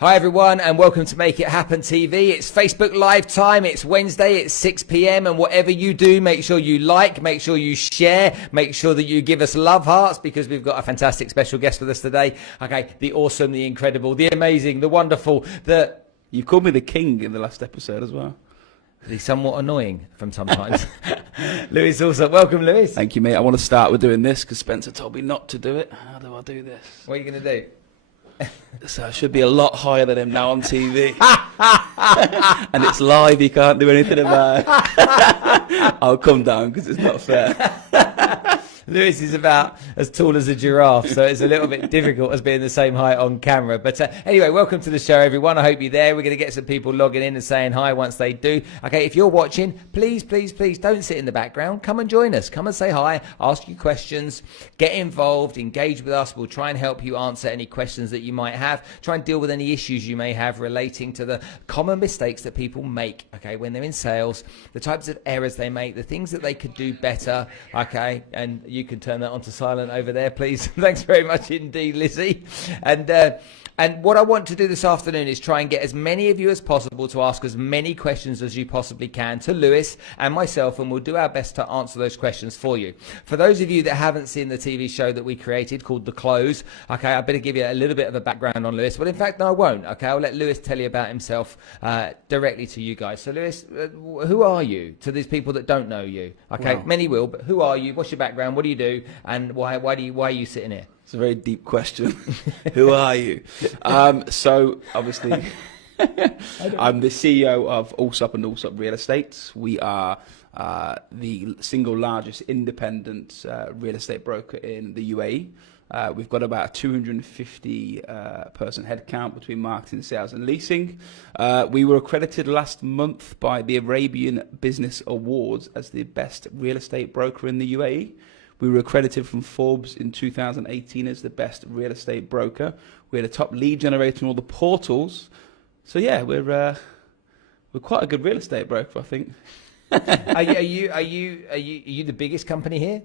Hi everyone and welcome to Make It Happen TV. It's Facebook Live time, it's Wednesday, it's 6 p.m. and whatever you do, make sure you like, make sure you share, make sure that you give us love hearts because we've got a fantastic special guest with us today. Okay, the awesome, the incredible, the amazing, the wonderful, the... You called me the king in the last episode as well. The somewhat annoying from sometimes. Lewis also. Welcome, Lewis. Thank you, mate. I want to start with doing this because Spencer told me not to do it. How do I do this? What are you going to do? So I should be a lot higher than him now on TV. And it's live, you can't do anything about it. I'll come down because it's not fair. Lewis is about as tall as a giraffe, so it's a little bit difficult as being the same height on camera. But anyway, welcome to the show, everyone. I hope you're there. We're going to get some people logging in and saying hi once they do. Okay, if you're watching, please don't sit in the background. Come and join us. Come and say hi, ask you questions, get involved, engage with us. We'll try and help you answer any questions that you might have. Try and deal with any issues you may have relating to the common mistakes that people make, okay, when they're in sales, the types of errors they make, the things that they could do better, okay, and you can turn that onto silent over there, please. Thanks very much indeed, Lizzie. And what I want to do this afternoon is try and get as many of you as possible to ask as many questions as you possibly can to Lewis and myself, and we'll do our best to answer those questions for you. For those of you that haven't seen the TV show that we created called The Close, okay, I better give you a little bit of a background on Lewis. Well, in fact, no, I won't. Okay, I'll let Lewis tell you about himself directly to you guys. So, Lewis, who are you to these people that don't know you? Okay, wow. Many will, but who are you? What's your background? What do you do? And why are you sitting here? It's a very deep question. Who are you? So obviously, I'm the CEO of Allsop and Allsop Real Estate. We are the single largest independent real estate broker in the UAE. We've got about a 250 person headcount between marketing, sales and leasing. We were accredited last month by the Arabian Business Awards as the best real estate broker in the UAE. We were accredited from Forbes in 2018 as the best real estate broker. We're the top lead generator in all the portals. So yeah, we're quite a good real estate broker, I think. Are you the biggest company here?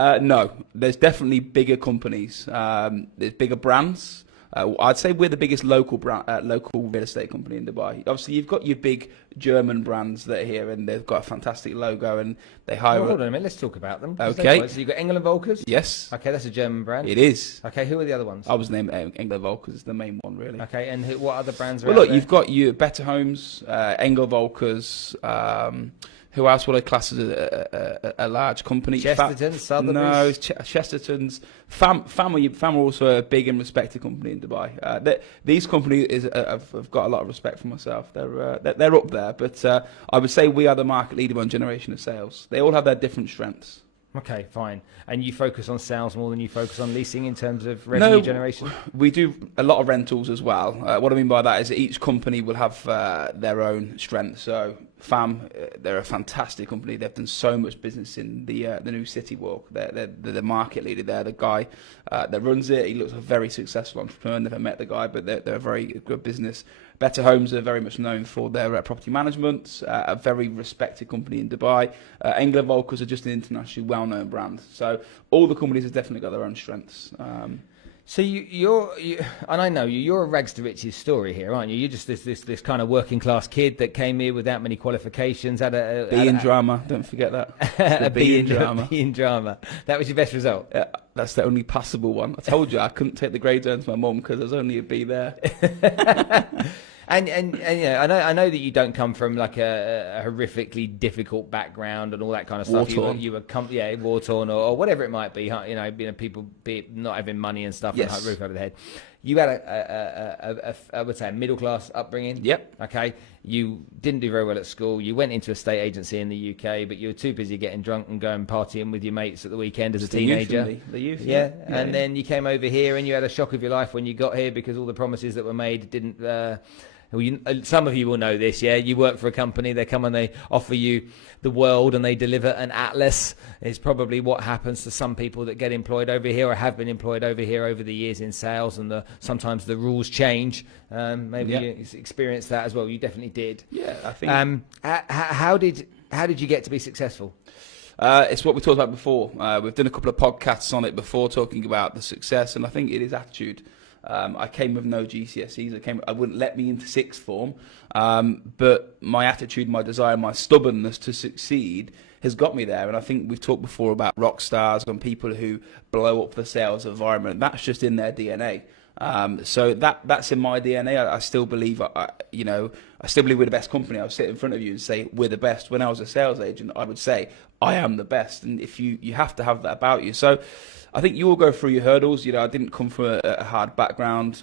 No, there's definitely bigger companies. There's bigger brands. I'd say we're the biggest local real estate company in Dubai. Obviously, you've got your big German brands that are here, and they've got a fantastic logo, and they hire. Hold on a minute, let's talk about them. Okay. So you've got Engel & Volkers? Yes. Okay, that's a German brand. It is. Okay, who are the other ones? I was named Engel & Volkers, is the main one, really. Okay, and what other brands are Well, out look, there? you've got your Better Homes, Engel Volkers. Who else would I class as a large company? Chesterton's, Sotheby's? No, Chesterton's. Family are also a big and respected company in Dubai. These companies have got a lot of respect for myself. They're up there, but I would say we are the market leader on generation of sales. They all have their different strengths. Okay, fine. And you focus on sales more than you focus on leasing in terms of revenue generation? We do a lot of rentals as well. What I mean by that is that each company will have their own strengths. So FAM, they're a fantastic company. They've done so much business in the new city walk. They're the market leader. They're the guy that runs it. He looks a very successful entrepreneur. Never met the guy, but they're a very good business. Better Homes are very much known for their property management, a very respected company in Dubai. Engel & Volkers are just an internationally well-known brand. So all the companies have definitely got their own strengths. So you're and I know you're a rags to riches story here, aren't you? You're just this kind of working class kid that came here without many qualifications. Had a B in drama, don't forget that. A B in drama. B in drama. That was your best result. Yeah, that's the only passable one. I told you I couldn't take the grades down to my mum because there's only a B there. And you know, I know that you don't come from like a horrifically difficult background and all that kind of stuff. You were war torn or whatever it might be. You know, people not having money and stuff, yes. And a roof over the head. You had I would say a middle class upbringing. Yep. Okay. You didn't do very well at school. You went into a state agency in the UK, but you were too busy getting drunk and going partying with your mates at the weekend as a teenager. The youth. Yeah. And then you came over here and you had a shock of your life when you got here because all the promises that were made didn't. Well, some of you will know this, yeah? You work for a company, they come and they offer you the world and they deliver an atlas. It's probably what happens to some people that get employed over here or have been employed over here over the years in sales, and sometimes the rules change. Maybe you experienced that as well. You definitely did. Yeah, I think. How did you get to be successful? It's what we talked about before. We've done a couple of podcasts on it before talking about the success, and I think it is attitude. I came with no GCSEs. I wouldn't let me into sixth form. But my attitude, my desire, my stubbornness to succeed has got me there. And I think we've talked before about rock stars and people who blow up the sales environment. That's just in their DNA. So that's in my DNA. I still believe, I still believe we're the best company. I'll sit in front of you and say we're the best. When I was a sales agent, I would say I am the best. And if you have to have that about you. So I think you will go through your hurdles. I didn't come from a hard background.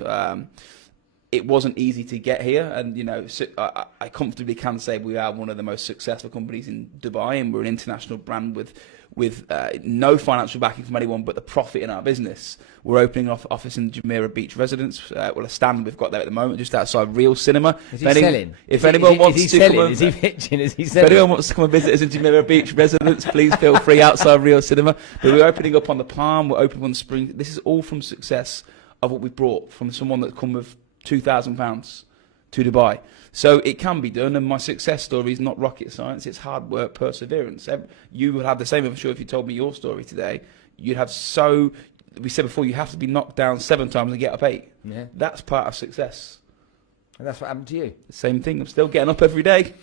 It wasn't easy to get here, and so I comfortably can say we are one of the most successful companies in Dubai, and we're an international brand with no financial backing from anyone but the profit in our business. We're opening an office in Jumeirah Beach Residence. A stand we've got there at the moment, just outside Real Cinema. Is he selling? If anyone wants to come, is he pitching? Is he selling? If anyone wants to come and visit us in Jumeirah Beach Residence, please feel free outside Real Cinema. But we're opening up on the Palm. We're opening on the Spring. This is all from success of what we brought from someone that come with £2,000 to Dubai. So it can be done, and my success story is not rocket science, it's hard work, perseverance. You would have the same, I'm sure, if you told me your story today. You'd have we said before, you have to be knocked down 7 times and get up 8. Yeah. That's part of success. And that's what happened to you. The same thing, I'm still getting up every day.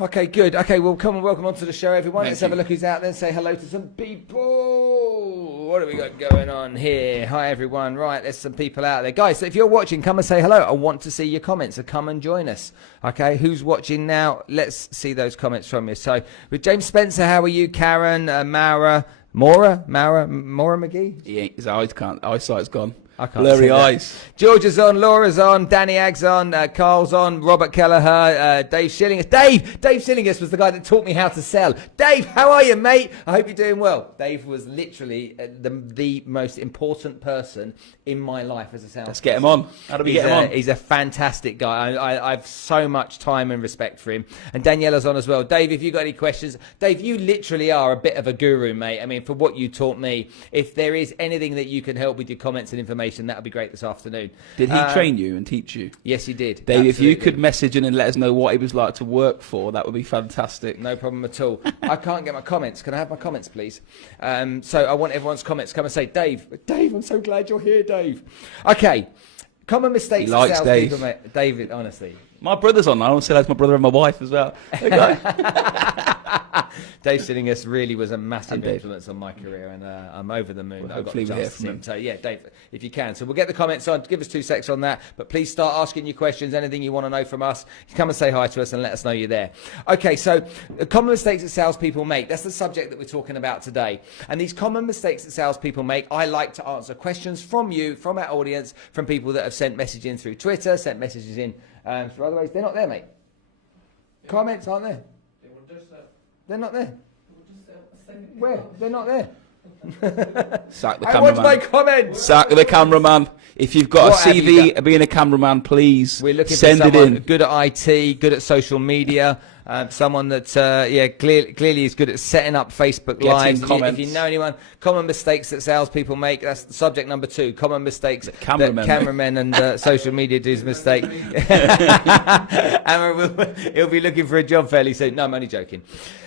Okay, good. Okay, well, come and welcome onto the show, everyone. Thank Let's you. have a look who's out there and say hello to some people. What have we got going on here? Hi, everyone. Right, there's some people out there. Guys, so if you're watching, come and say hello. I want to see your comments, so come and join us. Okay, who's watching now? Let's see those comments from you. So, with James Spencer, how are you? Karen, Mara McGee? His eyesight's gone. I can't Blurry see that. eyes. George is on, Laura's on, Danny Agg's on, Carl's on, Robert Kelleher, Dave Schillingus. Dave Schillingus was the guy that taught me how to sell. Dave, how are you, mate? I hope you're doing well. Dave was literally the most important person in my life as a salesperson. Let's get him on. How do we get him on? He's a fantastic guy. I've so much time and respect for him. And Daniela's on as well. Dave, if you've got any questions, Dave, you literally are a bit of a guru, mate. I mean, for what you taught me, if there is anything that you can help with your comments and information, that would be great this afternoon. Did he train you and teach you? Yes, he did. Dave, Absolutely. if you could message in and let us know what it was like to work for, that would be fantastic. No problem at all. I can't get my comments. Can I have my comments, please? So I want everyone's comments. Come and say, Dave, I'm so glad you're here, Dave. Okay. Common mistakes He likes that salespeople make. David, honestly. My brother's on. I want to say that to my brother and my wife as well. Dave Schillingus really was a massive influence on my career, and I'm over the moon. Well, I've got the hopefully we hear chance to from see him. him. So yeah, Dave, if you can. So we'll get the comments on. Give us 2 secs on that. But please start asking your questions, anything you want to know from us. Come and say hi to us and let us know you're there. Okay, so common mistakes that salespeople make. That's the subject that we're talking about today. And these common mistakes that salespeople make, I like to answer questions from you, from our audience, from people that have sent messages in through Twitter, sent messages in through other ways. They're not there, mate. Comments aren't there. They're not there. Where? They're not there. Sack the I want my cameraman. comments. Sack the cameraman. If you've got What a have you CV done? of being a cameraman, please We're looking send for it someone in. good at IT, good at social media, someone that clearly is good at setting up Facebook Getting Lives. comments. If you know anyone, common mistakes that salespeople make. That's subject number 2. Common mistakes that cameramen and social media do mistake. He'll be looking for a job fairly soon. No, I'm only joking.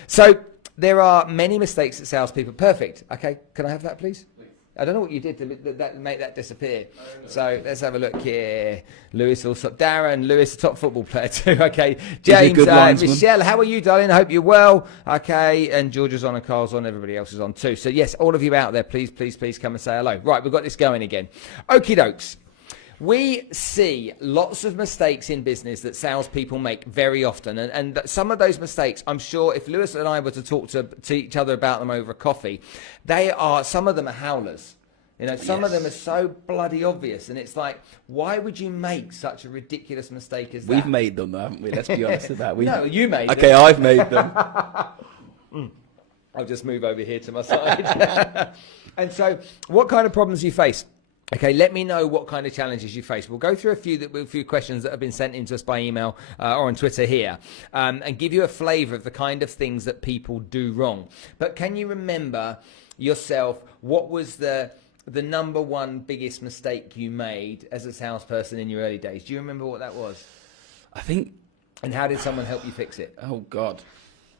So there are many mistakes that salespeople. Perfect. Okay, can I have that, please? I don't know what you did to make that disappear. So let's have a look here. Lewis also. Darren, Lewis, a top football player too. Okay. James, good linesman. Michelle, how are you, darling? I hope you're well. Okay. And George is on and Carl's on. Everybody else is on too. So yes, all of you out there, please come and say hello. Right, we've got this going again. Okie dokes. We see lots of mistakes in business that salespeople make very often. And some of those mistakes, I'm sure if Lewis and I were to talk to each other about them over a coffee, some of them are howlers. You know, some of them are so bloody obvious. And it's like, why would you make such a ridiculous mistake as that? We've made them, though, haven't we? Let's be honest with that. No, you made them. Okay, I've made them. I'll just move over here to my side. And so, what kind of problems do you face? Okay, let me know what kind of challenges you face. We'll go through a few questions that have been sent in to us by email or on Twitter here, and give you a flavour of the kind of things that people do wrong. But can you remember yourself, what was the number one biggest mistake you made as a salesperson in your early days? Do you remember what that was? I think. And how did someone help you fix it? Oh God.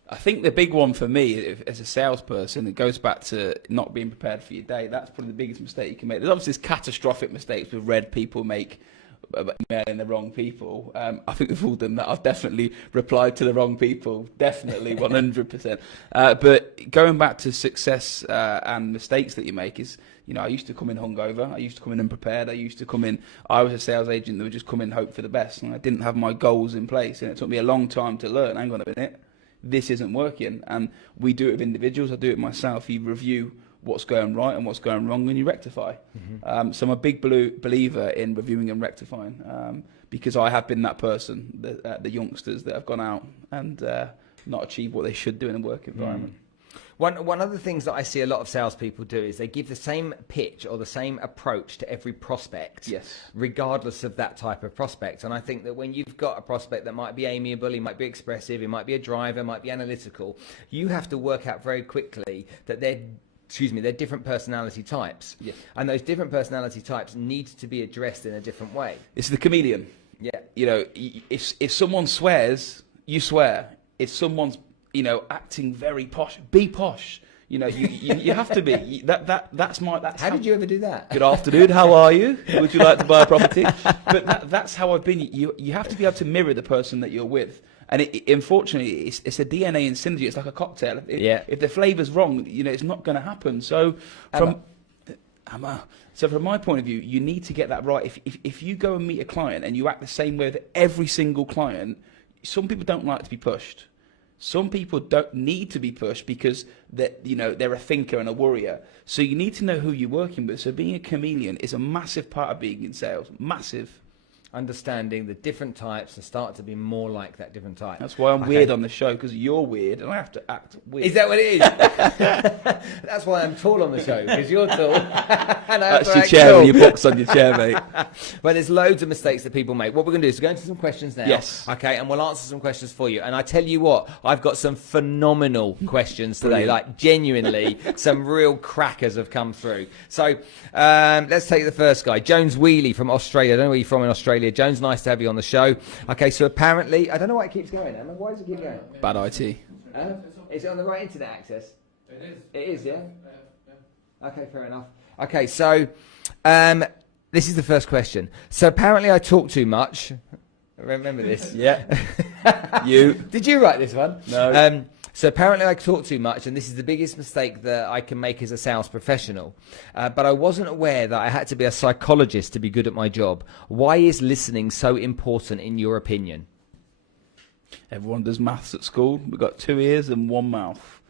I think the big one for me, as a salesperson, it goes back to not being prepared for your day. That's probably the biggest mistake you can make. There's obviously this catastrophic mistakes with red people make emailing the wrong people. I think we've all done that. I've definitely replied to the wrong people, definitely 100%. But going back to success and mistakes that you make is, I used to come in hungover. I used to come in unprepared. I was a sales agent that would just come in and hope for the best, and I didn't have my goals in place, and it took me a long time to learn, hang on a minute, this isn't working. And we do it with individuals. I do it myself. You review what's going right and what's going wrong, and you rectify. So I'm a big believer in reviewing and rectifying, because I have been that person, the youngsters that have gone out and not achieved what they should do in a work environment. One of the things that I see a lot of salespeople do is they give the same pitch or the same approach to every prospect, regardless of that type of prospect. And I think that when you've got a prospect that might be amiable, he might be expressive, he might be a driver, might be analytical, you have to work out very quickly that they're different personality types. Yes. And those different personality types need to be addressed in a different way. It's the chameleon. Yeah. If someone swears, you swear. If someone's acting very posh, be posh. You have to be. That's how did you ever do that? Good afternoon. How are you? Would you like to buy a property? But that's how I've been. You have to be able to mirror the person that you're with. And unfortunately, it's a DNA in synergy. It's like a cocktail. If the flavour's wrong, it's not going to happen. So from my point of view, you need to get that right. If you go and meet a client and you act the same way with every single client, some people don't like to be pushed. Some people don't need to be pushed because they're a thinker and a worrier. So you need to know who you're working with. So being a chameleon is a massive part of being in sales. Massive. Understanding the different types and start to be more like that different type. That's why I'm weird on the show, because you're weird and I have to act weird. Is that what it is? That's why I'm tall on the show, because you're tall. And that's your chair and your box on your chair, mate. But there's loads of mistakes that people make. What we're going to do is go into some questions now. Yes. Okay, and we'll answer some questions for you. And I tell you what, I've got some phenomenal questions today. Like, genuinely, some real crackers have come through. So let's take the first guy. Jones Wheely from Australia. I don't know where you're from in Australia. Jones, nice to have you on the show. Okay, so apparently, I don't know why it keeps going, Emma. Why does it keep going? Bad IT. Is it on the right internet access? It is. It is, yeah? Okay, fair enough. Okay, so this is the first question. So apparently I talk too much. Remember this? Yeah. Did you write this one? No. So apparently I talk too much, and this is the biggest mistake that I can make as a sales professional. But I wasn't aware that I had to be a psychologist to be good at my job. Why is listening so important in your opinion? Everyone does maths at school. We've got 2 ears and 1 mouth.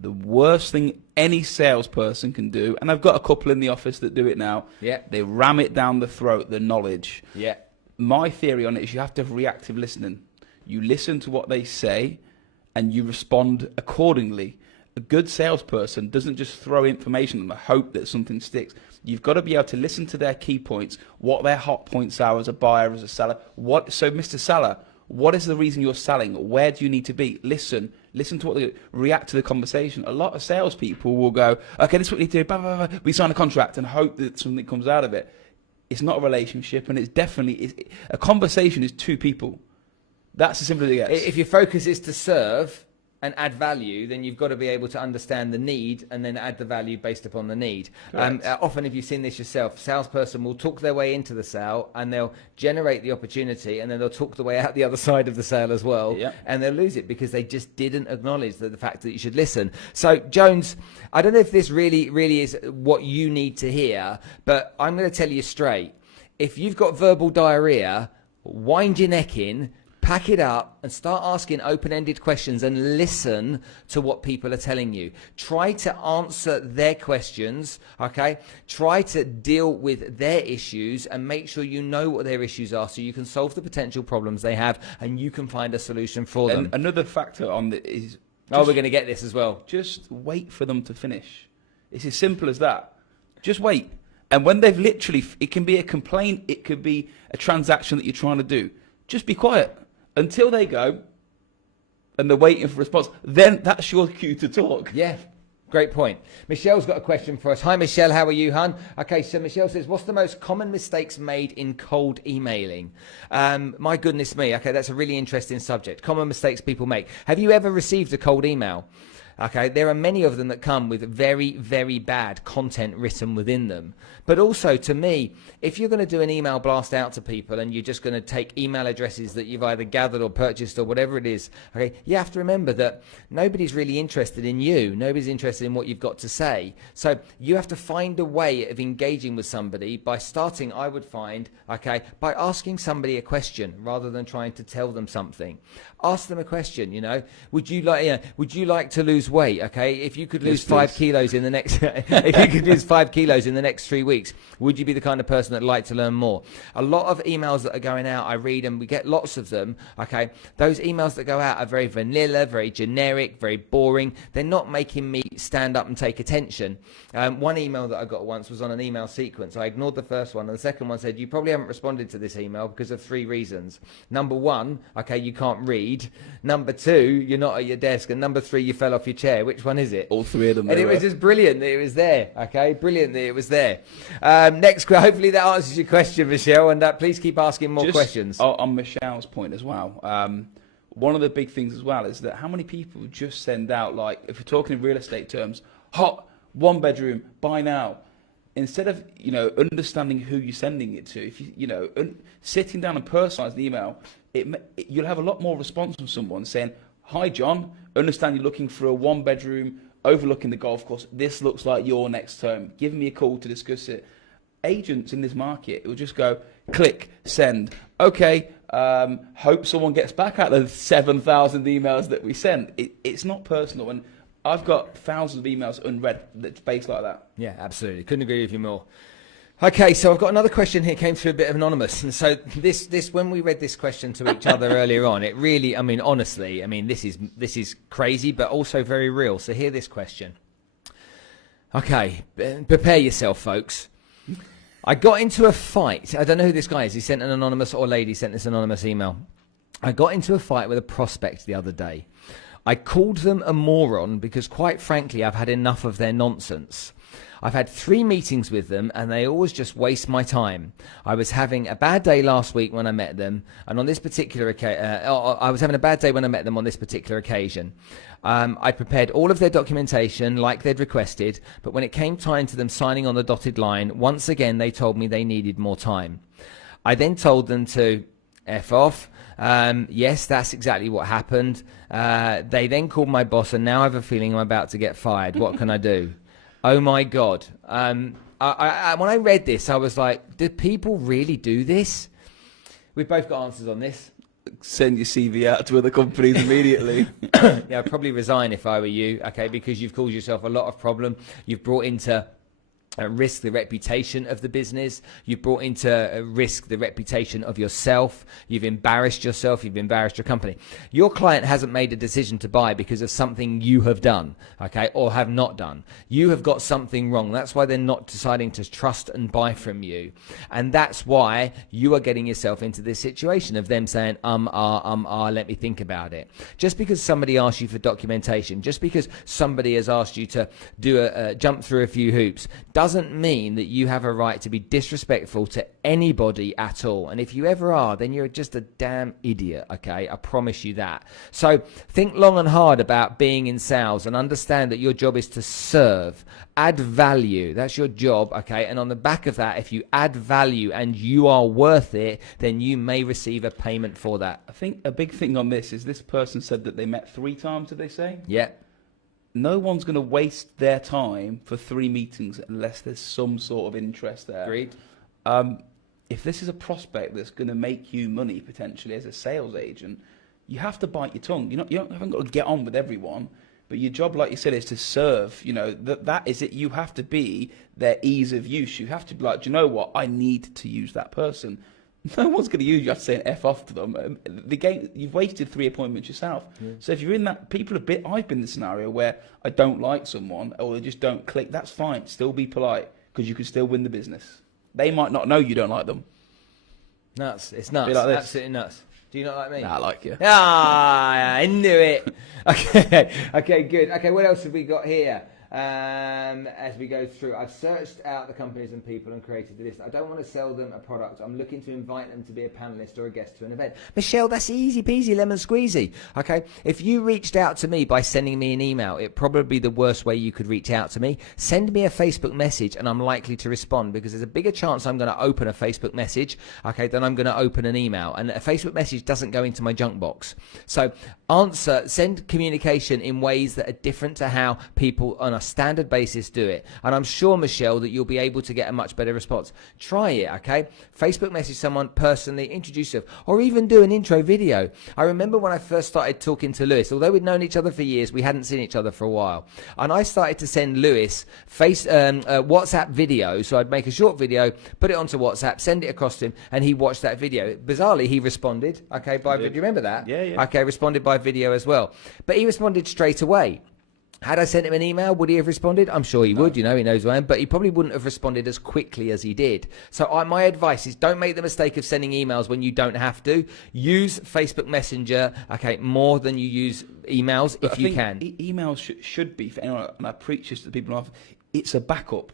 The worst thing any salesperson can do, and I've got a couple in the office that do it now, they ram it down the throat, the knowledge. Yeah. My theory on it is you have to have reactive listening. You listen to what they say, and you respond accordingly. A good salesperson doesn't just throw information and hope that something sticks. You've got to be able to listen to their key points, what their hot points are as a buyer, as a seller. So, Mr. Seller, what is the reason you're selling? Where do you need to be? Listen to what they react to the conversation. A lot of salespeople will go, okay, this is what we need to do. Blah, blah, blah. We sign a contract and hope that something comes out of it. It's not a relationship, and it's definitely a conversation is 2 people. That's as simple as it gets. If your focus is to serve and add value, then you've got to be able to understand the need and then add the value based upon the need. Often, if you've seen this yourself, a salesperson will talk their way into the sale and they'll generate the opportunity, and then they'll talk the way out the other side of the sale as well, and they'll lose it because they just didn't acknowledge the fact that you should listen. So, Jones, I don't know if this really is what you need to hear, but I'm going to tell you straight. If you've got verbal diarrhea, wind your neck in, pack it up and start asking open-ended questions and listen to what people are telling you. Try to answer their questions, okay? Try to deal with their issues and make sure you know what their issues are so you can solve the potential problems they have and you can find a solution for them. And another factor on this is... we're going to get this as well. Just wait for them to finish. It's as simple as that. Just wait. And when they've literally... It can be a complaint. It could be a transaction that you're trying to do. Just be quiet. Until they go and they're waiting for a response, then that's your cue to talk. Yeah. Great point. Michelle's got a question for us. Hi, Michelle. How are you, hun? Okay, so Michelle says, what's the most common mistakes made in cold emailing? My goodness me. Okay, that's a really interesting subject. Common mistakes people make. Have you ever received a cold email? Okay, there are many of them that come with very, very bad content written within them. But also, to me, if you're going to do an email blast out to people and you're just going to take email addresses that you've either gathered or purchased or whatever it is, okay, you have to remember that nobody's really interested in you. Nobody's interested in what you've got to say. So you have to find a way of engaging with somebody by starting, I would find, okay, by asking somebody a question rather than trying to tell them something. Ask them a question, you know. Would you like to lose weight? Okay, if you could lose 5 kilos in the next if you could lose 5 kilos in the next 3 weeks, would you be the kind of person that'd like to learn more? A lot of emails that are going out, I read and we get lots of them. Okay, those emails that go out are very vanilla, very generic, very boring. They're not making me stand up and take attention. One email that I got once was on an email sequence. I ignored the first one, and the second one said, you probably haven't responded to this email because of 3 reasons. Number 1, okay, you can't read. Number 2, you're not at your desk. And number 3, you fell off your chair. Which one is it? All 3 of them. And it was just brilliant that it was there. Okay, brilliant that it was there. Next, hopefully that answers your question, Michelle. And please keep asking more questions. On Michelle's point as well. One of the big things as well is that how many people just send out, like, if we're talking in real estate terms, hot, 1 bedroom, buy now. Instead of, understanding who you're sending it to, if sitting down and personalising the email, you'll have a lot more response from someone saying, hi, John, understand you're looking for a 1 bedroom overlooking the golf course. This looks like your next home. Give me a call to discuss it. Agents in this market will just go, click, send. Okay, hope someone gets back out the 7,000 emails that we sent. It's not personal. And I've got thousands of emails unread that's based like that. Yeah, absolutely. Couldn't agree with you more. Okay, so I've got another question here, came through a bit of anonymous. And so this when we read this question to each other earlier on, it really, honestly, this is crazy, but also very real. So hear this question. Okay, prepare yourself, folks. I got into a fight. I don't know who this guy is. He sent an anonymous, or lady sent this anonymous email. I got into a fight with a prospect the other day. I called them a moron because, quite frankly, I've had enough of their nonsense. I've had 3 meetings with them and they always just waste my time. I was having a bad day last week when I met them, and on this particular occasion, I was having a bad day when I met them on this particular occasion. I prepared all of their documentation like they'd requested, but when it came time to them signing on the dotted line, once again they told me they needed more time. I then told them to F off. Yes, that's exactly what happened. They then called my boss, and now I have a feeling I'm about to get fired. What can I do? Oh my God. When I read this, I was like, do people really do this? We've both got answers on this. Send your CV out to other companies immediately. Yeah, I'd probably resign if I were you, okay, because you've caused yourself a lot of problem. You've brought into risk the reputation of the business. You've brought into risk the reputation of yourself. You've embarrassed yourself. You've embarrassed your company. Your client hasn't made a decision to buy because of something you have done, okay, or have not done. You have got something wrong. That's why they're not deciding to trust and buy from you. And that's why you are getting yourself into this situation of them saying, let me think about it. Just because somebody asks you for documentation, just because somebody has asked you to do a jump through a few hoops, doesn't mean that you have a right to be disrespectful to anybody at all. And if you ever are, then you're just a damn idiot, okay? I promise you that. So think long and hard about being in sales and understand that your job is to serve, add value. That's your job, okay? And on the back of that, if you add value and you are worth it, then you may receive a payment for that. I think a big thing on this is this person said that they met 3 times, did they say? Yeah. No one's going to waste their time for 3 meetings unless there's some sort of interest there. Agreed. If this is a prospect that's going to make you money potentially as a sales agent, you have to bite your tongue. You haven't got to get on with everyone, but your job, like you said, is to serve. That is it. You have to be their ease of use. You have to be like, do you know what? I need to use that person. No one's going to use you. Have to say an F off to them. The game, you've wasted 3 appointments yourself. Yeah. So if you're in that, I've been in the scenario where I don't like someone or they just don't click. That's fine. Still be polite because you can still win the business. They might not know you don't like them. Nuts. It's nuts. Like absolutely nuts. Do you not like me? Nah, I like you. I knew it. Okay, good. Okay, what else have we got here? as we go through. I've searched out the companies and people and created the list. I don't want to sell them a product. I'm looking to invite them to be a panelist or a guest to an event. Michelle, that's easy peasy lemon squeezy. Okay, if you reached out to me by sending me an email, it'd probably be the worst way you could reach out to me. Send me a Facebook message and I'm likely to respond, because there's a bigger chance I'm going to open a Facebook message, okay, than I'm going to open an email. And a Facebook message doesn't go into my junk box. So send communication in ways that are different to how people on a standard basis do it. And I'm sure, Michelle, that you'll be able to get a much better response. Try it, okay? Facebook message someone personally, introduce yourself, or even do an intro video. I remember when I first started talking to Lewis, although we'd known each other for years, we hadn't seen each other for a while. And I started to send Lewis WhatsApp video. So I'd make a short video, put it onto WhatsApp, send it across to him, and he watched that video. Bizarrely, he responded, okay, by video. Do you remember that? Yeah. Okay, responded by video as well. But he responded straight away. Had I sent him an email, would he have responded? I'm sure he would, he knows who I am, but he probably wouldn't have responded as quickly as he did. So my advice is, don't make the mistake of sending emails when you don't have to. Use Facebook Messenger, okay, more than you use emails if you can. Emails should be, for anyone, and I preach this to the people, it's a backup.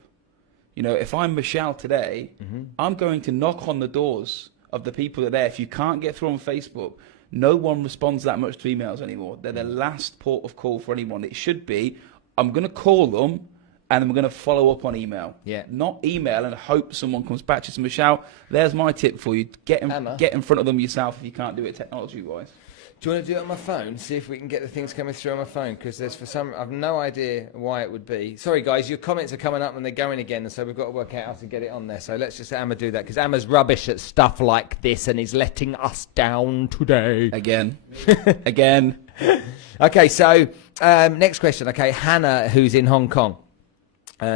If I'm Michelle today, I'm going to knock on the doors of the people that are there. If you can't get through on Facebook, no one responds that much to emails anymore. They're the last port of call for anyone. It should be, I'm going to call them and I'm going to follow up on email. Yeah. Not email and hope someone comes back to you. So, Michelle, there's my tip for you. Get in front of them yourself if you can't do it technology-wise. Do you want to do it on my phone? See if we can get the things coming through on my phone, because I've no idea why it would be. Sorry, guys, your comments are coming up and they're going again, and so we've got to work out how to get it on there. So let's just let Amma do that, because Amma's rubbish at stuff like this and is letting us down today. Again. Okay, so next question. Okay, Hannah, who's in Hong Kong.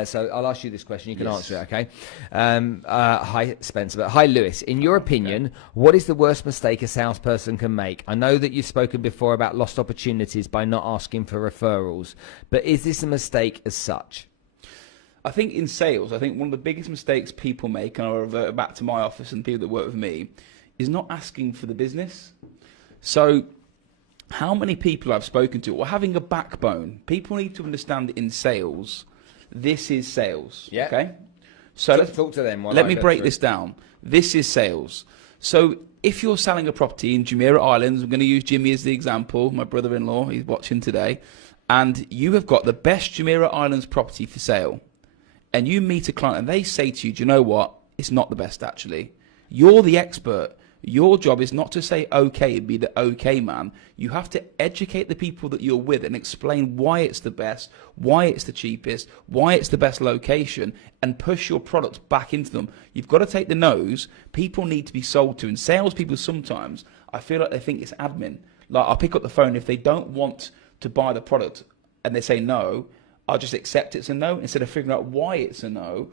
So I'll ask you this question. You can answer it, okay? Hi, Spencer. But hi, Lewis. In your opinion, what is the worst mistake a salesperson can make? I know that you've spoken before about lost opportunities by not asking for referrals, but is this a mistake as such? I think in sales, one of the biggest mistakes people make, and I'll revert back to my office and people that work with me, is not asking for the business. So how many people I've spoken to, or having a backbone, people need to understand that in sales, this is sales. Yeah. Okay. So let's talk to them. Let me break this down. This is sales. So if you're selling a property in Jumeirah Islands, I'm going to use Jimmy as the example, my brother-in-law, he's watching today, and you have got the best Jumeirah Islands property for sale, and you meet a client and they say to you, do you know what? It's not the best, actually. You're the expert. Your job is not to say okay and be the okay man. You have to educate the people that you're with and explain why it's the best, why it's the cheapest, why it's the best location, and push your product back into them. You've got to take the no's. People need to be sold to. And salespeople sometimes, I feel like they think it's admin. Like, I'll pick up the phone if they don't want to buy the product and they say no, I'll just accept it's a no instead of figuring out why it's a no,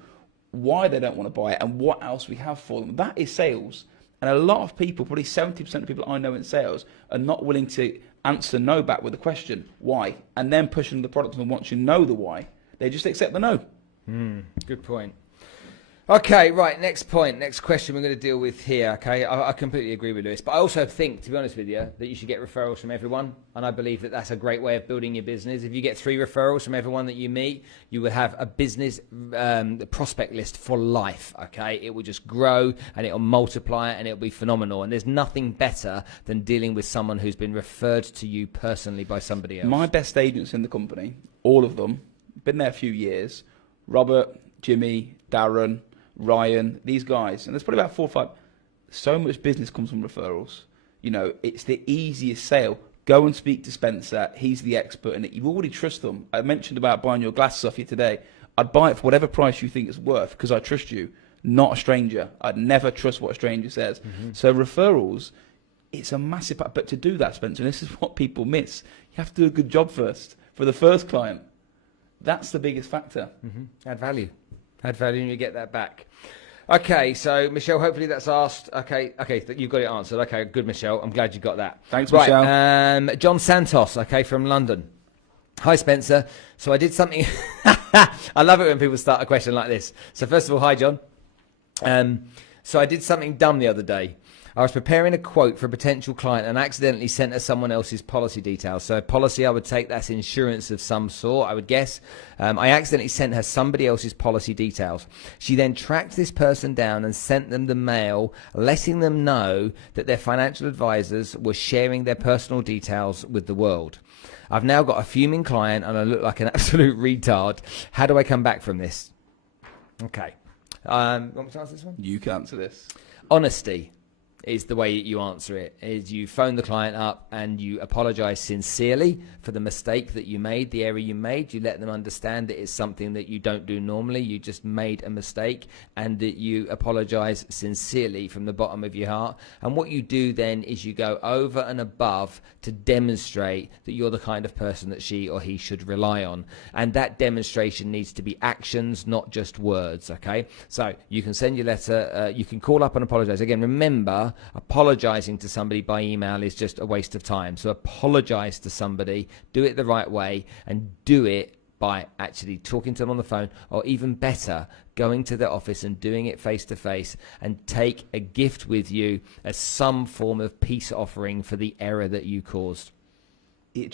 why they don't want to buy it, and what else we have for them. That is sales. And a lot of people, probably 70% of people I know in sales, are not willing to answer no back with a question, why? And then pushing the product and once you know the why, they just accept the no. Good point. Okay, right, next point, next question we're going to deal with here, okay? I completely agree with Lewis, but I also think, to be honest with you, that you should get referrals from everyone, and I believe that that's a great way of building your business. If you get 3 referrals from everyone that you meet, you will have a business prospect list for life, okay? It will just grow, and it will multiply, and it will be phenomenal, and there's nothing better than dealing with someone who's been referred to you personally by somebody else. My best agents in the company, all of them, been there a few years, Robert, Jimmy, Darren, Ryan, these guys, and there's probably about 4 or 5. So much business comes from referrals. It's the easiest sale. Go and speak to Spencer. He's the expert in it. You already trust them. I mentioned about buying your glasses off you today. I'd buy it for whatever price you think it's worth because I trust you, not a stranger. I'd never trust what a stranger says. So referrals, it's a massive. But to do that, Spencer, and this is what people miss. You have to do a good job first for the first client. That's the biggest factor. Add value. Add value and you get that back. Okay, so Michelle, hopefully that's asked. Okay, you've got it answered. Okay, good, Michelle. I'm glad you got that. Thanks, right, Michelle. John Santos, okay, from London. Hi, Spencer. So I did something. I love it when people start a question like this. So first of all, hi, John. So I did something dumb the other day. I was preparing a quote for a potential client and accidentally sent her someone else's policy details. So policy, I would take that's insurance of some sort, I would guess. I accidentally sent her somebody else's policy details. She then tracked this person down and sent them the mail, letting them know that their financial advisors were sharing their personal details with the world. I've now got a fuming client and I look like an absolute retard. How do I come back from this? Okay. Want me to answer this one? You can answer this. Honesty is the way you answer it. Is you phone the client up and you apologize sincerely for the mistake that you made, the error you made. You let them understand that it's something that you don't do normally. You just made a mistake, and that you apologize sincerely from the bottom of your heart. And what you do then is you go over and above to demonstrate that you're the kind of person that she or he should rely on. And that demonstration needs to be actions, not just words, okay? So you can send your letter, you can call up and apologize. Again, remember, apologizing to somebody by email is just a waste of time. So apologize to somebody, do it the right way, and do it by actually talking to them on the phone, or even better, going to the office and doing it face to face, and take a gift with you as some form of peace offering for the error that you caused. It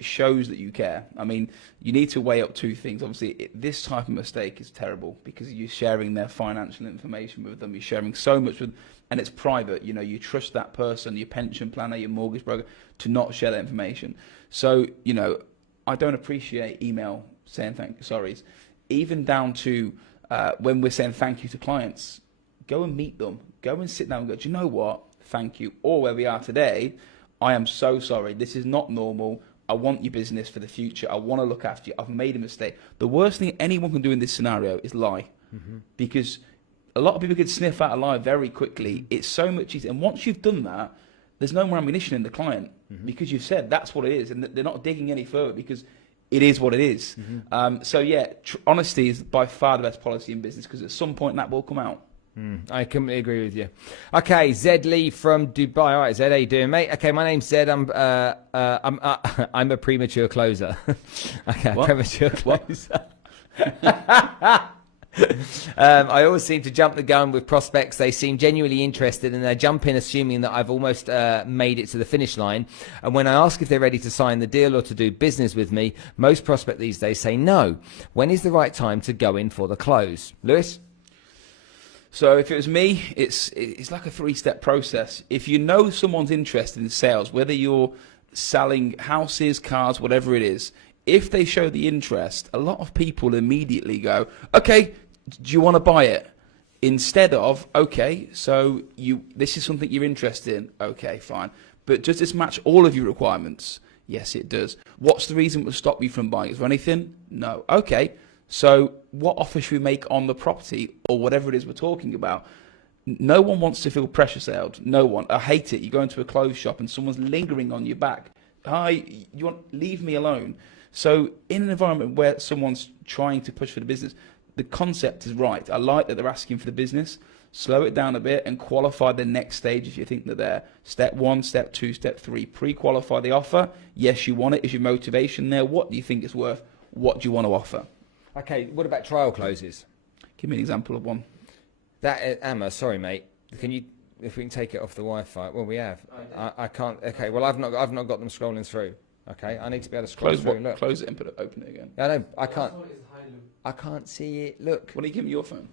shows that you care. I mean, you need to weigh up two things. Obviously, this type of mistake is terrible because you're sharing their financial information with them. You're sharing so much with, and it's private. You know, you trust that person, your pension planner, your mortgage broker, to not share that information. So, you know, I don't appreciate email saying sorries, even down to when we're saying thank you to clients. Go and meet them. Go and sit down and go, do you know what? Thank you. Or where we are today, I am so sorry. This is not normal. I want your business for the future. I want to look after you. I've made a mistake. The worst thing anyone can do in this scenario is lie. Because a lot of people can sniff out a lie very quickly. It's so much easier. And once you've done that, there's no more ammunition in the client because you've said that's what it is. And they're not digging any further because it is what it is. So, yeah, honesty is by far the best policy in business because at some point that will come out. I completely agree with you. Okay, Zed Lee from Dubai. All right, Zed, how you doing, mate? Okay, my name's Zed. I'm a premature closer. Okay, what? Premature closer. I always seem to jump the gun with prospects. They seem genuinely interested, and they jump in assuming that I've almost made it to the finish line. And when I ask if they're ready to sign the deal or to do business with me, most prospects these days say no. When is the right time to go in for the close? Lewis? So if it was me, it's like a three-step process. If you know someone's interested in sales, whether you're selling houses, cars, whatever it is, if they show the interest, a lot of people immediately go, okay, do you want to buy it? Instead of, okay, so this is something you're interested in. Okay, fine. But does this match all of your requirements? Yes, it does. What's the reason it would stop you from buying? Is there anything? No. Okay. So what offer should we make on the property or whatever it is we're talking about? No one wants to feel pressure saled. No one. I hate it. You go into a clothes shop and someone's lingering on your back. Hi, leave me alone. So in an environment where someone's trying to push for the business, the concept is right. I like that they're asking for the business. Slow it down a bit and qualify the next stage if you think that they're step 1, step 2, step 3. Pre-qualify the offer. Yes, you want it. Is your motivation there? What do you think it's worth? What do you want to offer? Okay, what about trial closes? Give me an example of one. That Amma, sorry, mate. Can you, if we can take it off the Wi-Fi? Well, we have. I can't. Okay, well, I've not got them scrolling through. Okay, I need to be able to scroll through. Look. Close it and open it again. I know. I can't. I can't see it. Look. Why don't you give me your phone?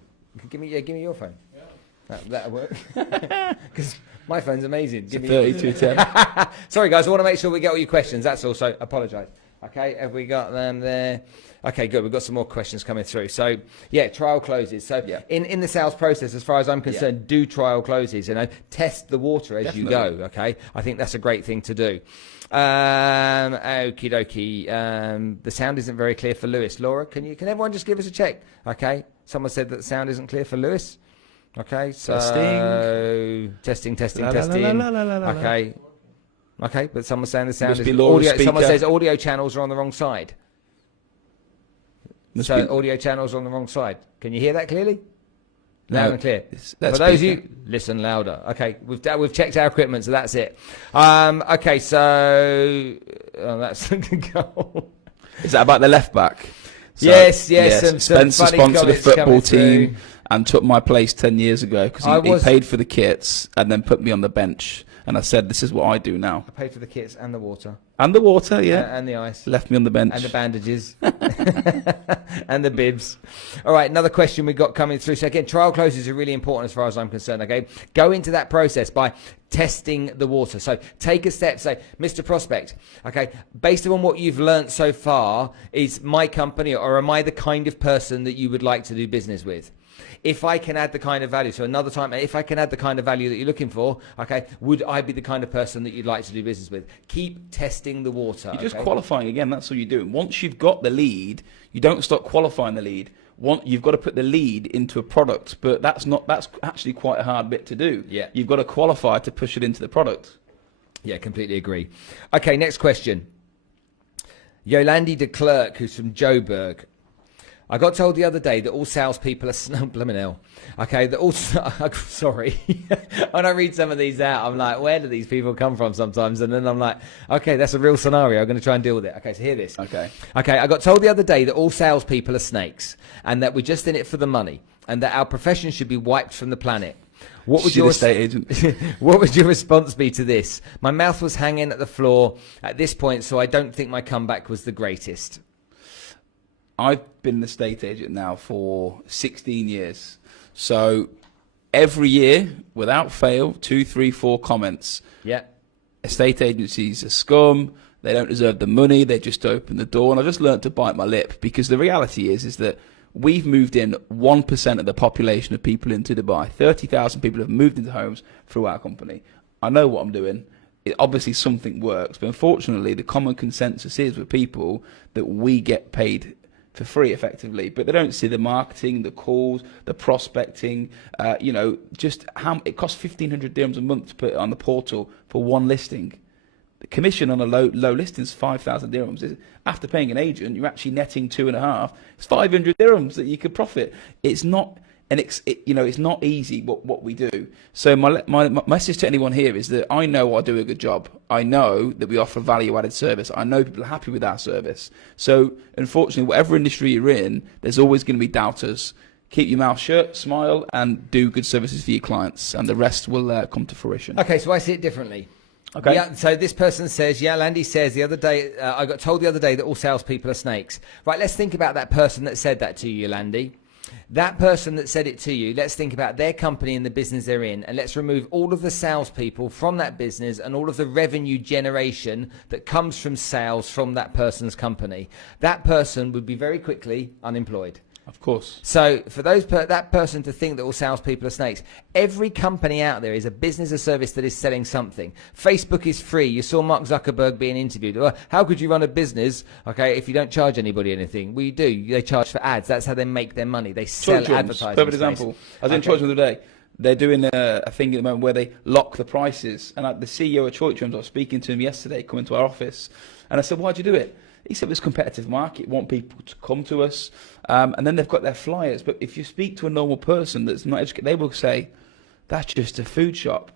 Give me your phone. Yeah. That'll work. Because my phone's amazing. Give me 3210. Sorry, guys. I want to make sure we get all your questions. That's all. So apologise. Okay, have we got them there? Okay, good. We've got some more questions coming through. So, yeah, trial closes. So, in the sales process, as far as I'm concerned, do trial closes. Test the water as you go. Okay, I think that's a great thing to do. Okie dokie. The sound isn't very clear for Lewis. Laura, can everyone just give us a check? Okay. Someone said that the sound isn't clear for Lewis. Okay. So testing. Okay. Okay, but someone's saying the sound is audio. Someone says audio channels are on the wrong side. Audio channels are on the wrong side. Can you hear that clearly? Loud and clear. For those of you, listen louder. Okay, we've checked our equipment, so that's it. Okay, so that's the goal. Is that about the left back? So, yes. Spencer sponsored a football team. and took my place 10 years ago because he paid for the kits and then put me on the bench. And I said, this is what I do now. I paid for the kits and the water. And the water, yeah. And the ice. Left me on the bench. And the bandages. And the bibs. All right, another question we got coming through. So again, trial closes are really important as far as I'm concerned, okay? Go into that process by testing the water. So take a step, say, Mr. Prospect, okay, based on what you've learnt so far, is my company, or am I the kind of person that you would like to do business with? If I can add the kind of value, so another time, if I can add the kind of value that you're looking for, okay, would I be the kind of person that you'd like to do business with? Keep testing the water. You're just qualifying again. That's all you do. Once you've got the lead, you don't stop qualifying the lead. You've got to put the lead into a product, but that's actually quite a hard bit to do. Yeah. You've got to qualify to push it into the product. Yeah, completely agree. Okay, next question. Yolandi de Klerk, who's from Joburg. I got told the other day that all salespeople are blooming hell. Okay, that all. Sorry, when I read some of these out, I'm like, where do these people come from sometimes? And then I'm like, okay, that's a real scenario. I'm going to try and deal with it. Okay, so hear this. Okay. I got told the other day that all salespeople are snakes, and that we're just in it for the money, and that our profession should be wiped from the planet. What would your estate agent? What would your response be to this? My mouth was hanging at the floor at this point, so I don't think my comeback was the greatest. I've been an estate agent now for 16 years. So every year, without fail, 2, 3, 4 comments. Yeah. Estate agencies are scum. They don't deserve the money. They just open the door. And I just learned to bite my lip, because the reality is that we've moved in 1% of the population of people into Dubai. 30,000 people have moved into homes through our company. I know what I'm doing. Obviously something works, but unfortunately the common consensus is with people that we get paid for free effectively, but they don't see the marketing, the calls, the prospecting, just how it costs 1,500 dirhams a month to put it on the portal for one listing. The commission on a low listing is 5,000 dirhams. After paying an agent, you're actually netting 2.5. It's 500 dirhams that you could profit. It's not, and it's not easy what we do. So my message to anyone here is that I know I do a good job. I know that we offer value-added service. I know people are happy with our service. So unfortunately, whatever industry you're in, there's always going to be doubters. Keep your mouth shut, smile, and do good services for your clients, and the rest will come to fruition. Okay, so I see it differently. Okay. Yeah, so this person says, Landy says the other day, I got told the other day that all salespeople are snakes. Right, let's think about that person that said that to you, Landy. That person that said it to you, let's think about their company and the business they're in, and let's remove all of the salespeople from that business and all of the revenue generation that comes from sales from that person's company. That person would be very quickly unemployed. Of course. So for that person to think that all salespeople are snakes, every company out there is a business or service that is selling something. Facebook is free. You saw Mark Zuckerberg being interviewed. Well, how could you run a business, okay, if you don't charge anybody anything? We do. They charge for ads. That's how they make their money. They sell advertising. Perfect example. I was in Choice the other day. They're doing a thing at the moment where they lock the prices. And the CEO of Choice, I was speaking to him yesterday, coming to our office, and I said, why'd you do it? He said, it's a competitive market, want people to come to us. And then they've got their flyers. But if you speak to a normal person that's not educated, they will say, that's just a food shop.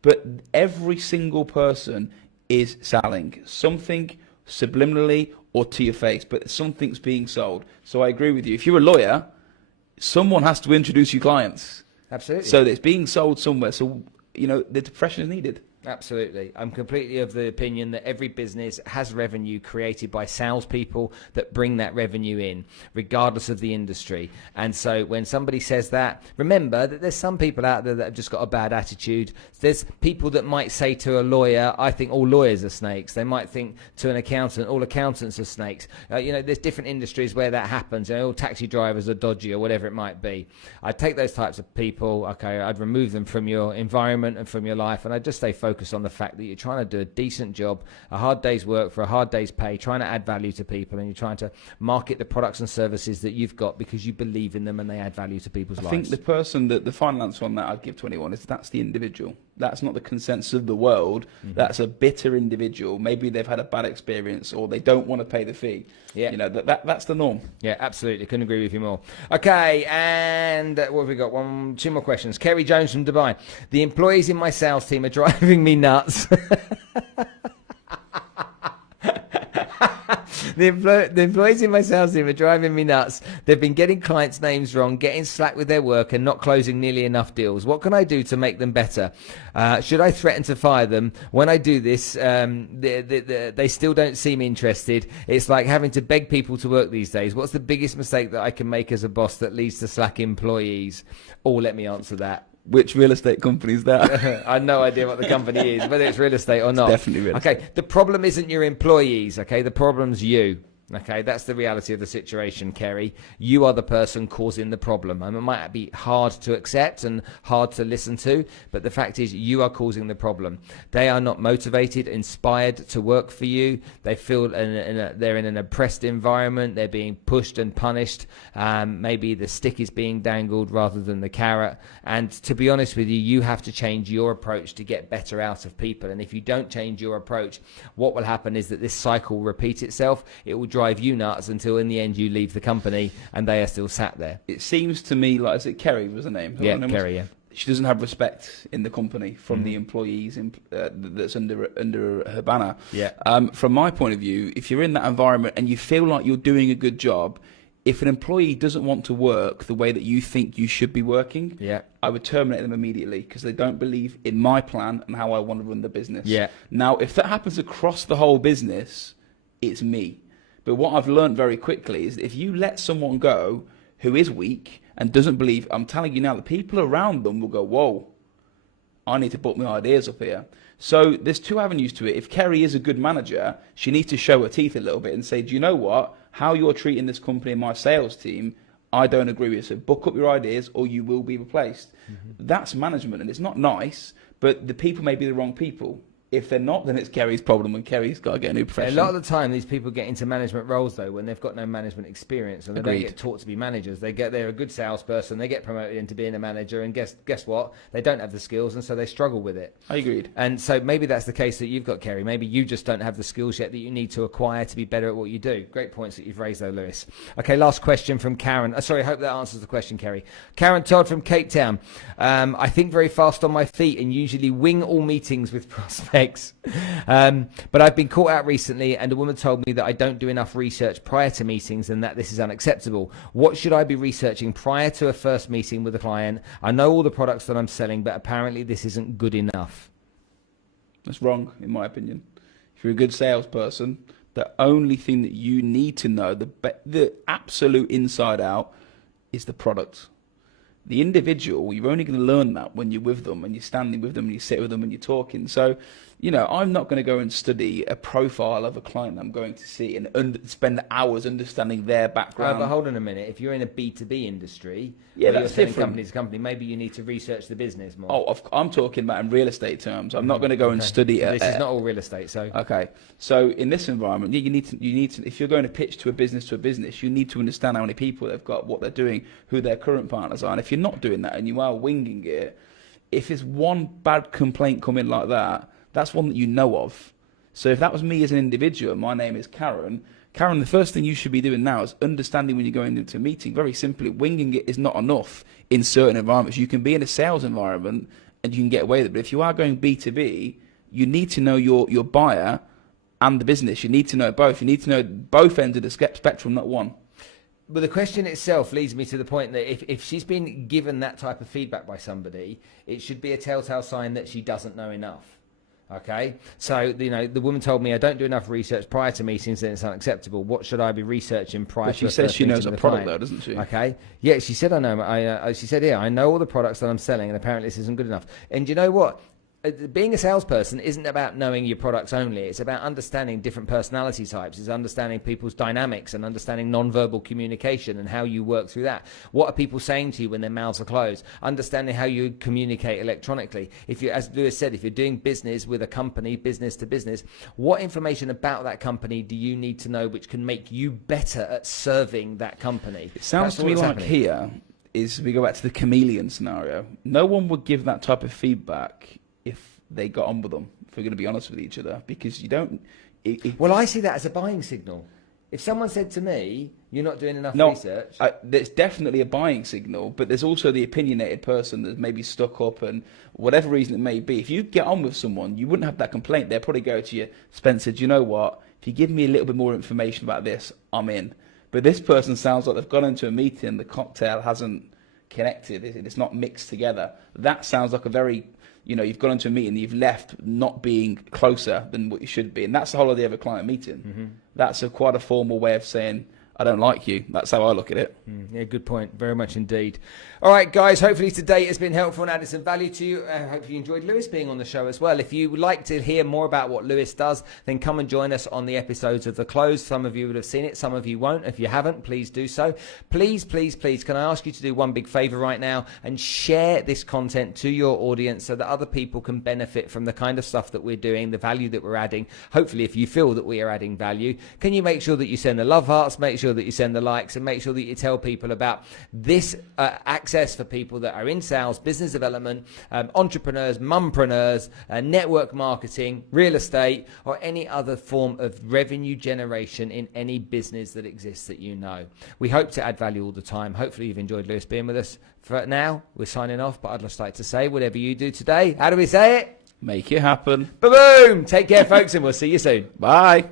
But every single person is selling something subliminally or to your face, but something's being sold. So I agree with you. If you're a lawyer, someone has to introduce you clients. Absolutely. So it's being sold somewhere. So, the profession is needed. Absolutely. I'm completely of the opinion that every business has revenue created by salespeople that bring that revenue in, regardless of the industry. And so when somebody says that, remember that there's some people out there that have just got a bad attitude. There's people that might say to a lawyer, I think all lawyers are snakes. They might think to an accountant, all accountants are snakes. There's different industries where that happens. All taxi drivers are dodgy or whatever it might be. I'd take those types of people, okay, I'd remove them from your environment and from your life, and I'd just stay focused on the fact that you're trying to do a decent job, a hard day's work for a hard day's pay, trying to add value to people, and you're trying to market the products and services that you've got because you believe in them and they add value to people's lives. I think the person that the final answer on that I'd give to anyone is that's the individual. That's not the consensus of the world. Mm-hmm. That's a bitter individual. Maybe they've had a bad experience or they don't want to pay the fee. Yeah. That's the norm. Yeah, absolutely. Couldn't agree with you more. Okay, and what have we got? Two more questions. Kerry Jones from Dubai. The employees in my sales team are driving me nuts. The employees in my sales team are driving me nuts. They've been getting clients' names wrong, getting slack with their work, and not closing nearly enough deals. What can I do to make them better? Should I threaten to fire them? When I do this, they still don't seem interested. It's like having to beg people to work these days. What's the biggest mistake that I can make as a boss that leads to slack employees? Oh, let me answer that. Which real estate company is that? I have no idea what the company is, whether it's real estate or not. Definitely real estate. Okay, the problem isn't your employees, okay? The problem's you. Okay, that's the reality of the situation, Kerry. You are the person causing the problem. And it might be hard to accept and hard to listen to, but the fact is you are causing the problem. They are not motivated, inspired to work for you. They feel they're in an oppressed environment. They're being pushed and punished. Maybe the stick is being dangled rather than the carrot. And to be honest with you, you have to change your approach to get better out of people. And if you don't change your approach, what will happen is that this cycle will repeat itself. It will drive you nuts until in the end you leave the company and they are still sat there. It seems to me like, is it Kerry was the name? Yeah, Kerry, yeah. She doesn't have respect in the company from the employees that's under her banner. Yeah. From my point of view, if you're in that environment and you feel like you're doing a good job, if an employee doesn't want to work the way that you think you should be working, yeah, I would terminate them immediately because they don't believe in my plan and how I want to run the business. Yeah. Now, if that happens across the whole business, it's me. But what I've learned very quickly is if you let someone go who is weak and doesn't believe, I'm telling you now, the people around them will go, whoa, I need to put my ideas up here. So there's two avenues to it. If Kerry is a good manager, she needs to show her teeth a little bit and say, do you know what? How you're treating this company and my sales team, I don't agree with. So book up your ideas or you will be replaced. That's management, and it's not nice, but the people may be the wrong people. If they're not, then it's Kerry's problem, and Kerry's got to get a new profession. A lot of the time, these people get into management roles, though, when they've got no management experience and they don't get taught to be managers. They're a good salesperson, they get promoted into being a manager, and guess what? They don't have the skills, and so they struggle with it. I agreed. And so maybe that's the case that you've got, Kerry. Maybe you just don't have the skills yet that you need to acquire to be better at what you do. Great points that you've raised, though, Lewis. Okay, last question from Karen. Sorry, I hope that answers the question, Kerry. Karen Todd from Cape Town. I think very fast on my feet and usually wing all meetings with prospects. But I've been caught out recently and a woman told me that I don't do enough research prior to meetings and that this is unacceptable. What should I be researching prior to a first meeting with a client? I know all the products that I'm selling, but apparently this isn't good enough. That's wrong, in my opinion. If you're a good salesperson, the only thing that you need to know, the absolute inside out, is the product. The individual, you're only going to learn that when you're with them and you're standing with them and you sit with them and you're talking. So, you know, I'm not going to go and study a profile of a client I'm going to see and spend hours understanding their background. But hold on a minute. If you're in a B2B industry, yeah, where that's you're selling different. company to company, maybe you need to research the business more. Oh, I'm talking about in real estate terms. I'm not going to go and study. So this is not all real estate. So okay. So in this environment, you need to. If you're going to pitch to a business, you need to understand how many people they've got, what they're doing, who their current partners are. And if you're not doing that and you are winging it, if there's one bad complaint coming like that, that's one that you know of. So if that was me as an individual, my name is Karen. Karen, the first thing you should be doing now is understanding when you're going into a meeting. Very simply, winging it is not enough in certain environments. You can be in a sales environment and you can get away with it. But if you are going B2B, you need to know your buyer and the business. You need to know both. You need to know both ends of the spectrum, not one. But the question itself leads me to the point that if she's been given that type of feedback by somebody, it should be a telltale sign that she doesn't know enough. Okay, so you know the woman told me I don't do enough research prior to meetings and it's unacceptable. What should I be researching prior? But to she says she knows a product, though, doesn't she? Okay, yeah, she said I know. She said, yeah, I know all the products that I'm selling, and apparently this isn't good enough. And you know what? Being a salesperson isn't about knowing your products only. It's about understanding different personality types. It's understanding people's dynamics and understanding non-verbal communication and how you work through that. What are people saying to you when their mouths are closed? Understanding how you communicate electronically. If you, as Lewis said, if you're doing business with a company, business to business, what information about that company do you need to know which can make you better at serving that company? It sounds to me like here is we go back to the chameleon scenario. No one would give that type of feedback if they got on with them, if we're going to be honest with each other, because you don't... Well, I see that as a buying signal. If someone said to me, you're not doing enough research... There's definitely a buying signal, but there's also the opinionated person that's maybe stuck up and whatever reason it may be. If you get on with someone, you wouldn't have that complaint. They'll probably go to you, Spencer, do you know what? if you give me a little bit more information about this, I'm in. But this person sounds like they've gone into a meeting, the cocktail hasn't connected, it's not mixed together. That sounds like a very, you've gone into a meeting, you've left not being closer than what you should be. And that's the whole idea of a client meeting. Mm-hmm. That's quite a formal way of saying, I don't like you. That's how I look at it. Yeah, good point. Very much indeed. All right, guys, hopefully today has been helpful and added some value to you. Hopefully you enjoyed Lewis being on the show as well. If you would like to hear more about what Lewis does, then come and join us on the episodes of The Close. Some of you would have seen it, some of you won't. If you haven't, please do so. Please, please, please, can I ask you to do one big favor right now and share this content to your audience so that other people can benefit from the kind of stuff that we're doing, the value that we're adding. Hopefully, if you feel that we are adding value, can you make sure that you send the love hearts, make sure that you send the likes, and make sure that you tell people about this access for people that are in sales, business development, entrepreneurs, mumpreneurs, network marketing, real estate, or any other form of revenue generation in any business that exists that you know. We hope to add value all the time. Hopefully you've enjoyed Lewis being with us. For now, we're signing off, but I'd just like to say, whatever you do today, how do we say it? Make it happen. Ba-boom! Take care, folks, and we'll see you soon. Bye.